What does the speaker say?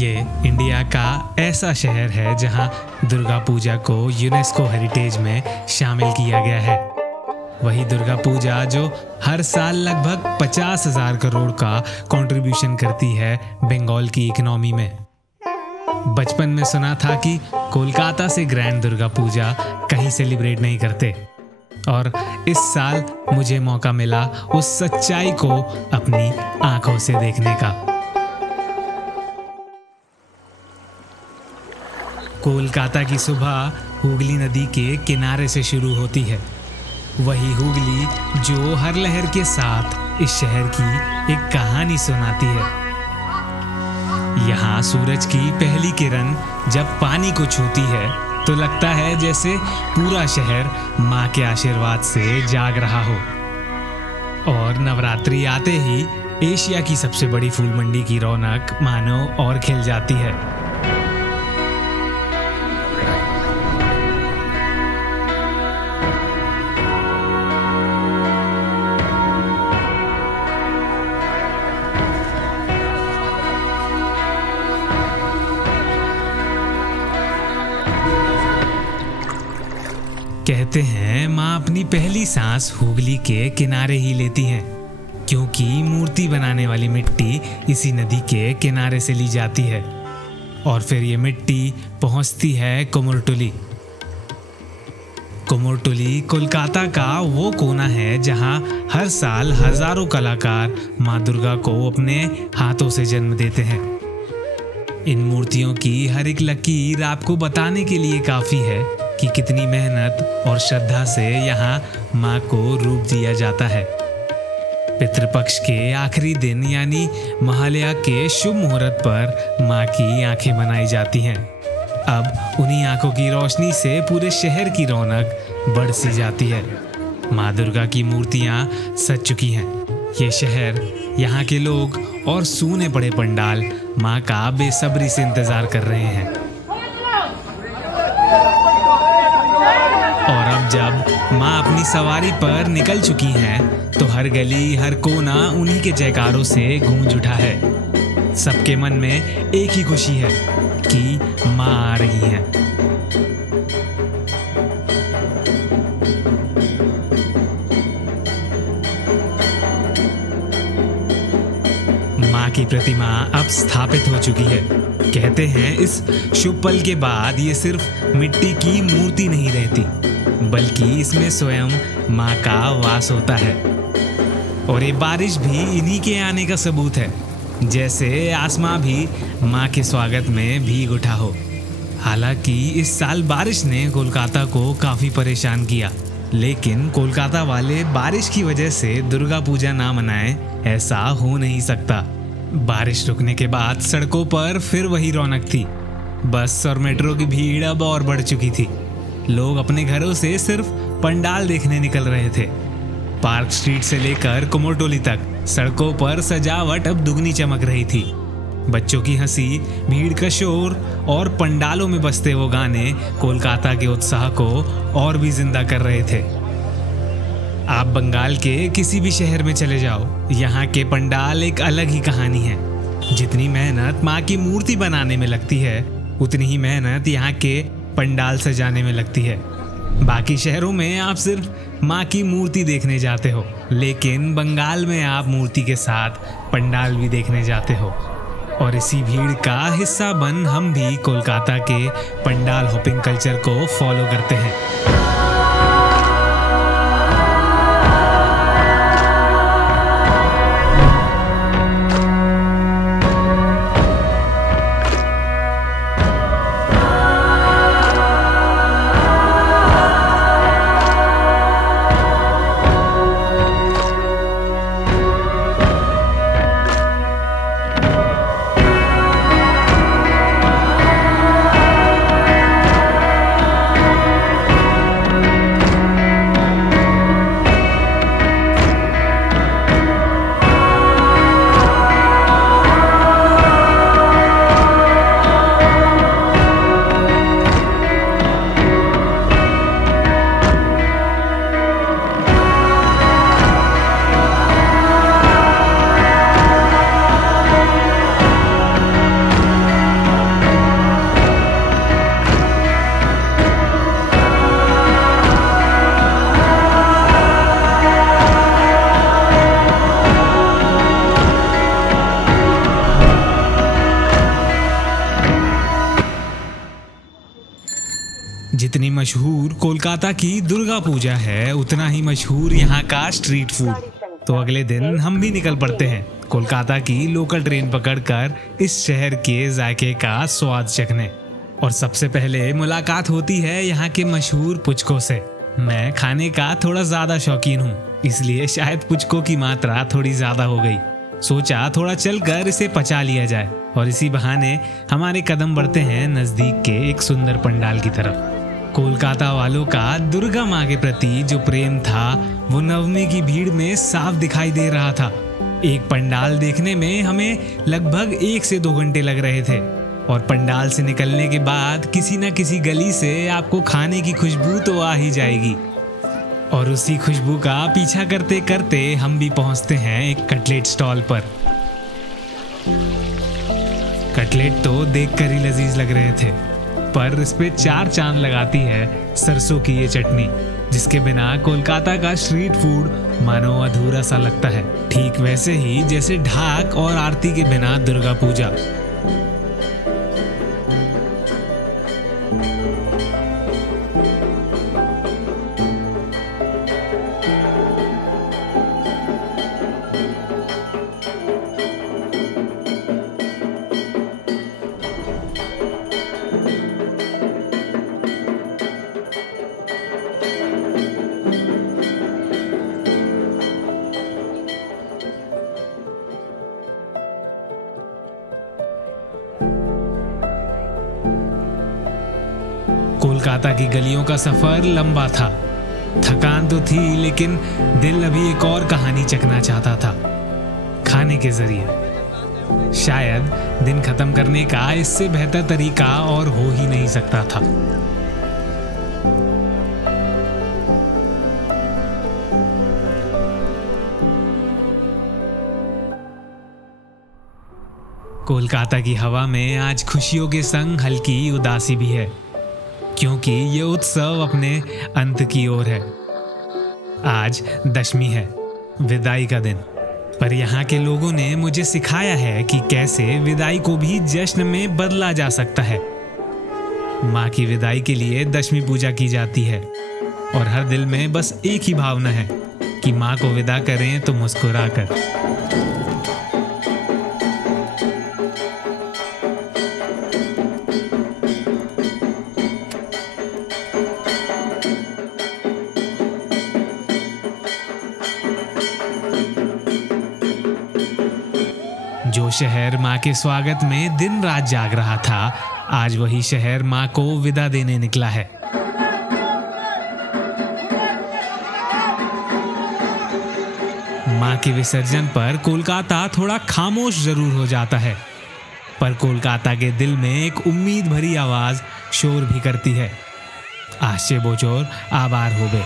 ये इंडिया का ऐसा शहर है जहां दुर्गा पूजा को यूनेस्को हेरिटेज में शामिल किया गया है। वही दुर्गा पूजा जो हर साल लगभग 50,000 करोड़ का कंट्रीब्यूशन करती है बंगाल की इकोनॉमी में। बचपन में सुना था कि कोलकाता से ग्रैंड दुर्गा पूजा कहीं सेलिब्रेट नहीं करते, और इस साल मुझे मौका मिला उस सच्चाई को अपनी आंखों से देखने का। कोलकाता की सुबह हुगली नदी के किनारे से शुरू होती है। वही हुगली जो हर लहर के साथ इस शहर की एक कहानी सुनाती है। यहाँ सूरज की पहली किरण जब पानी को छूती है तो लगता है जैसे पूरा शहर माँ के आशीर्वाद से जाग रहा हो। और नवरात्रि आते ही एशिया की सबसे बड़ी फूल मंडी की रौनक मानो और खिल जाती है। कहते हैं माँ अपनी पहली सांस हुगली के किनारे ही लेती हैं, क्योंकि मूर्ति बनाने वाली मिट्टी इसी नदी के किनारे से ली जाती है और फिर ये मिट्टी पहुंचती है कुमोरटुली। कुमोरटुली कोलकाता का वो कोना है जहां हर साल हजारों कलाकार माँ दुर्गा को अपने हाथों से जन्म देते हैं। इन मूर्तियों की हर एक लकीर आपको बताने के लिए काफी है कि कितनी मेहनत और श्रद्धा से यहाँ माँ को रूप दिया जाता है। पितृपक्ष के आखिरी दिन यानी महालया के शुभ मुहूर्त पर माँ की आंखें बनाई जाती हैं। अब उन्हीं आंखों की रोशनी से पूरे शहर की रौनक बढ़ सी जाती है। माँ दुर्गा की मूर्तियाँ सज चुकी हैं। ये शहर, यहाँ के लोग और सूने पड़े पंडाल माँ का बेसब्री से इंतजार कर रहे हैं। और अब जब माँ अपनी सवारी पर निकल चुकी हैं तो हर गली हर कोना उन्हीं के जयकारों से गूंज उठा है। सबके मन में एक ही खुशी है कि माँ आ रही हैं। माँ की प्रतिमा अब स्थापित हो चुकी है। कहते हैं इस शुभ पल के बाद ये सिर्फ मिट्टी की मूर्ति नहीं रहती, बल्कि इसमें स्वयं माँ का वास होता है। और ये बारिश भी इन्हीं के आने का सबूत है, जैसे आसमां भी माँ के स्वागत में भीग उठा हो। हालांकि इस साल बारिश ने कोलकाता को काफी परेशान किया, लेकिन कोलकाता वाले बारिश की वजह से दुर्गा पूजा ना मनाएं ऐसा हो नहीं सकता। बारिश रुकने के बाद सड़कों पर फिर वही रौनक थी। बस और मेट्रो की भीड़ अब और बढ़ चुकी थी। लोग अपने घरों से सिर्फ पंडाल देखने निकल रहे थे। पार्क स्ट्रीट से लेकर कुमोरटुली तक सड़कों पर सजावट अब दुगनी चमक रही थी। बच्चों की हंसी, भीड़ का शोर और पंडालों में बजते वो गाने कोलकाता के उत्साह को और भी जिंदा कर रहे थे। आप बंगाल के किसी भी शहर में चले जाओ, यहाँ के पंडाल एक अलग ही कहानी है। जितनी मेहनत माँ की मूर्ति बनाने में लगती है, उतनी ही मेहनत यहाँ के पंडाल सजाने में लगती है। बाकी शहरों में आप सिर्फ माँ की मूर्ति देखने जाते हो, लेकिन बंगाल में आप मूर्ति के साथ पंडाल भी देखने जाते हो। और इसी भीड़ का हिस्सा बन हम भी कोलकाता के पंडाल हॉपिंग कल्चर को फॉलो करते हैं। जितनी मशहूर कोलकाता की दुर्गा पूजा है, उतना ही मशहूर यहाँ का स्ट्रीट फूड। तो अगले दिन हम भी निकल पड़ते हैं कोलकाता की लोकल ट्रेन पकड़कर इस शहर के जायके का स्वाद चखने। और सबसे पहले मुलाकात होती है यहाँ के मशहूर पुचकों से। मैं खाने का थोड़ा ज्यादा शौकीन हूँ, इसलिए शायद पुचकों की मात्रा थोड़ी ज्यादा हो गई। सोचा थोड़ा चलकर इसे पचा लिया जाए, और इसी बहाने हमारे कदम बढ़ते हैं नजदीक के एक सुंदर पंडाल की तरफ। कोलकाता वालों का दुर्गा माँ के प्रति जो प्रेम था, वो नवमी की भीड़ में साफ दिखाई दे रहा था। एक पंडाल देखने में हमें लगभग 1 से 2 घंटे लग रहे थे, और पंडाल से निकलने के बाद किसी न किसी गली से आपको खाने की खुशबू तो आ ही जाएगी। और उसी खुशबू का पीछा करते करते हम भी पहुंचते हैं एक कटलेट स्टॉल पर। कटलेट तो देखकर ही लजीज लग रहे थे, पर इस पे 4 चांद लगाती है सरसों की ये चटनी, जिसके बिना कोलकाता का स्ट्रीट फूड मानो अधूरा सा लगता है। ठीक वैसे ही जैसे ढाक और आरती के बिना दुर्गा पूजा। कोलकाता की गलियों का सफर लंबा था। थकान तो थी, लेकिन दिल अभी एक और कहानी चखना चाहता था, खाने के जरिए। शायद दिन खत्म करने का इससे बेहतर तरीका और हो ही नहीं सकता था। कोलकाता की हवा में आज खुशियों के संग हल्की उदासी भी है, क्योंकि ये उत्सव अपने अंत की ओर है। आज दशमी है, विदाई का दिन। पर यहाँ के लोगों ने मुझे सिखाया है कि कैसे विदाई को भी जश्न में बदला जा सकता है। माँ की विदाई के लिए दशमी पूजा की जाती है, और हर दिल में बस एक ही भावना है कि माँ को विदा करें तो मुस्कुरा कर। जो शहर माँ के स्वागत में दिन रात जाग रहा था, आज वही शहर माँ को विदा देने निकला है। माँ के विसर्जन पर कोलकाता थोड़ा खामोश जरूर हो जाता है, पर कोलकाता के दिल में एक उम्मीद भरी आवाज शोर भी करती है। आशे बोचोर आबार होबे।